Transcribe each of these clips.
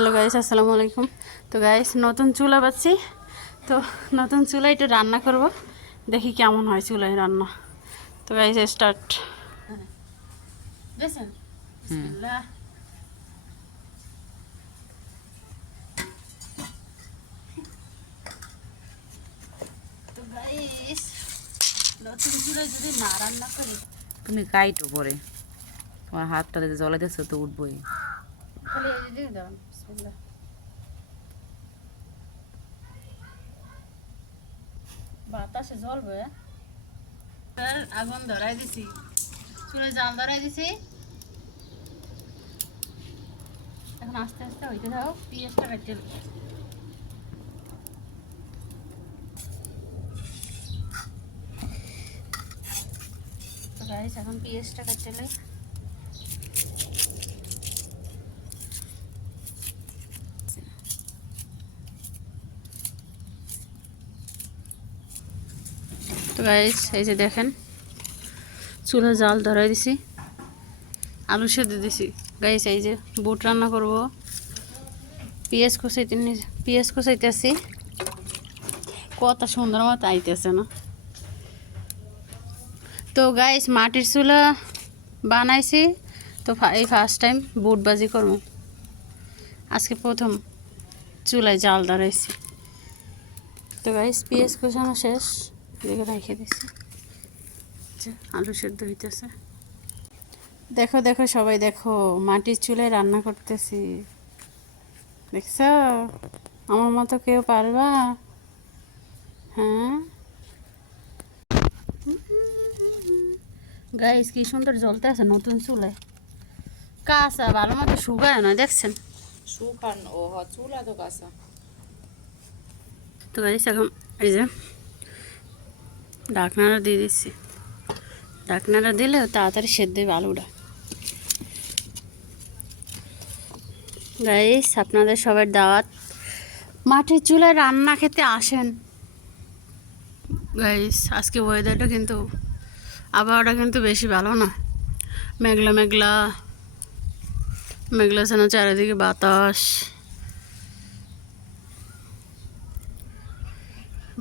Hello guys, আসসালামু আলাইকুম। তো গাইস, নতুন চুলা পাচ্ছি, তো নতুন চুলায় একটু রান্না করব, দেখি কেমন হয় চুলায় রান্না। তো গাইস স্টার্ট। বিসমিল্লাহ। তো গাইস, নতুন চুলায় যদি না রান্না করি, তুমি কাইটো পরে তোমার হাতটা জলে দিচ্ছ তো উঠবই। খালি এই যে দিয়ে দাও। বিসমিল্লাহ। বাতাসে জ্বলবে। আগুন ধরাই দিছি, চুলায় জাল ধরাই দিছি। এখন আস্তে আস্তে হইতে দাও, পেঁয়াজটা কাটতে। তো গাইস, এখন পেঁয়াজটা কাটতে লাই। তো গাইস, এই যে দেখেন, চুলা জাল ধরাই দিছি, আলু সেদ্ধ দিছি। গাইস, এই যে বুট রান্না করব, পেঁয়াজ কুচাইতেছি। কত সুন্দর মতো আইতেছে না? তো গাইস, মাটির চুলা বানাইছি, তো এই ফার্স্ট টাইম বুট বাজি করবো। আজকে প্রথম চুলায় জাল ধরাইছি। তো গাইস, পেঁয়াজ কুচানো শেষ, দেখে রেখে দিছি। আলু সেদ্ধ হইতেছে। দেখো দেখো সবাই দেখো, মাটির চুলায় রান্না করতেছি। দেখছ, আমার মতো কেউ পারবা? হ্যাঁ গাইস, কি সুন্দর জ্বলতে আছে নতুন চুলায়। কাঁচা ভালো মতো শুকায় না, দেখছেন? শুকানো ও চুলা তো কাঁচা। তো গাইস, এখন এই যে ঢাকনাটা দিয়ে দিচ্ছি। ঢাকনাটা দিলে তাড়াতাড়ি সেদ্ধ হবে আলুটা। গাইস, আপনাদের সবার দাওয়াত, মাটির চুলায় রান্না খেতে আসেন। গাইস, আজকে ওয়েদারটা কিন্তু, আবহাওয়াটা কিন্তু বেশি ভালো না। মেঘলা মেঘলা মেঘলা যেন, চারিদিকে বাতাস,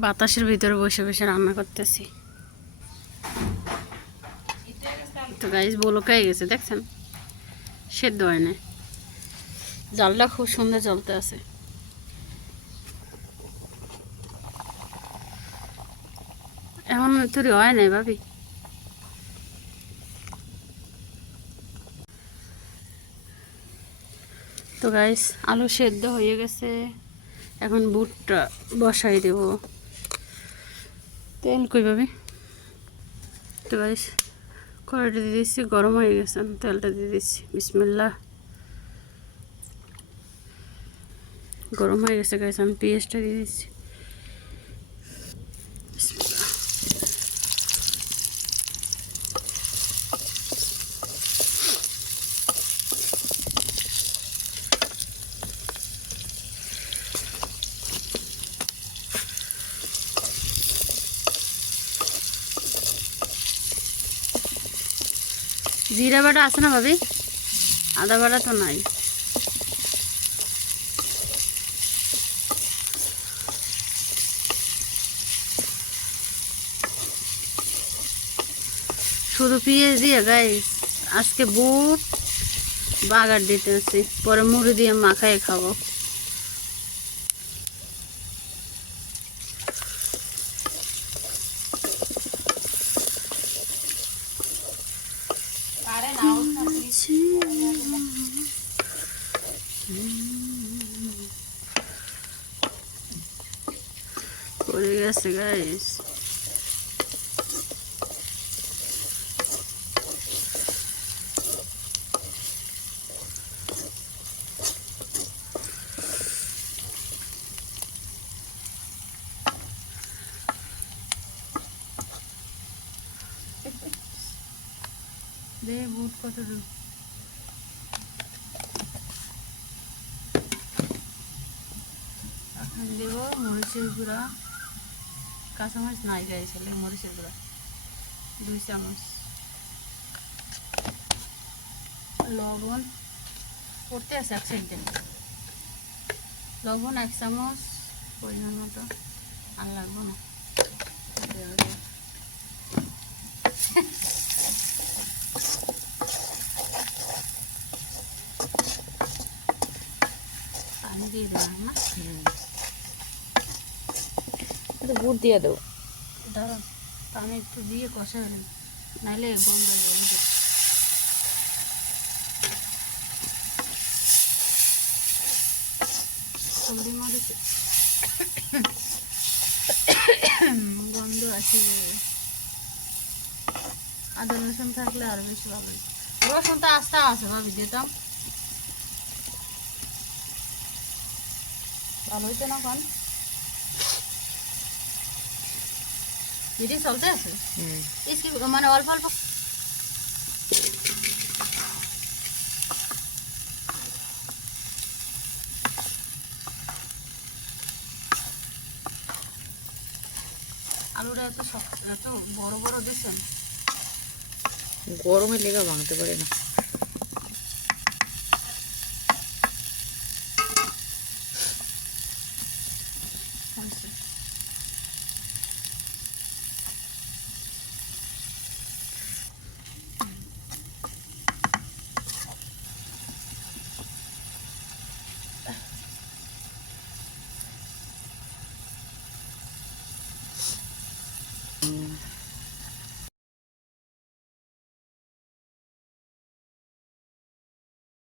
বাতাসের ভিতরে বসে বসে রান্না করতেছি। তো গাইস, বলকাই গেছে, দেখছেন? সেদ্ধ হয় না, জালটা খুব সুন্দর জ্বলতে আছে। এখন তৈরি হয় নাই ভাবি। তো গাইস, আলু সেদ্ধ হয়ে গেছে, এখন বুটটা বসাই দেব। তেল কই ভাবি? তো গাইস, কড়াইটা দিয়ে দিচ্ছি, গরম হয়ে গেছে, তেলটা দিয়ে দিচ্ছি। বিসমিল্লাহ। গরম হয়ে গেছে গাইস, আমি পেঁয়াজটা দিয়ে দিচ্ছি। জিরা বাটা আছে না ভাবি? আদা বাটা তো নাই। শুধু পেঁয়াজ দিয়ে গাইস, আজকে বুট বাগার দিতেছি, পরে মুড়ি দিয়ে মাখায় খাবো। পড়ে গেছে গাইস। দে বুট কত দূর। এখন দেব মরিচের গুঁড়া, কাঁচামরিচ নাই গাইস, মরিচের গুঁড়া 2 চামচ, লবণ পড়তে আছে এক সাইডে। লবণ 1 চামচ পরিমাণ মতো, আর লাগবো না। পানি দিয়ে দিলাম না, বুট দিয়ে দাও। ধরো পানি একটু দিয়ে কষা গেলেন, নাহলে গন্ধ বলে দেবে। হলদি মরিচ গন্ধ আসে, আদা রসুন থাকলে আরো বেশি ভালো। রসুন তো আস্তে আছে ভাবি, দিতাম ভালো হইতো না। কারণ ভিডিও চলতে আছে, মানে অল্প অল্প। আলুটা এত শক্ত, এত বড় বড় দিচ্ছেন। গরমের লেগে ভাঙতে পারে না।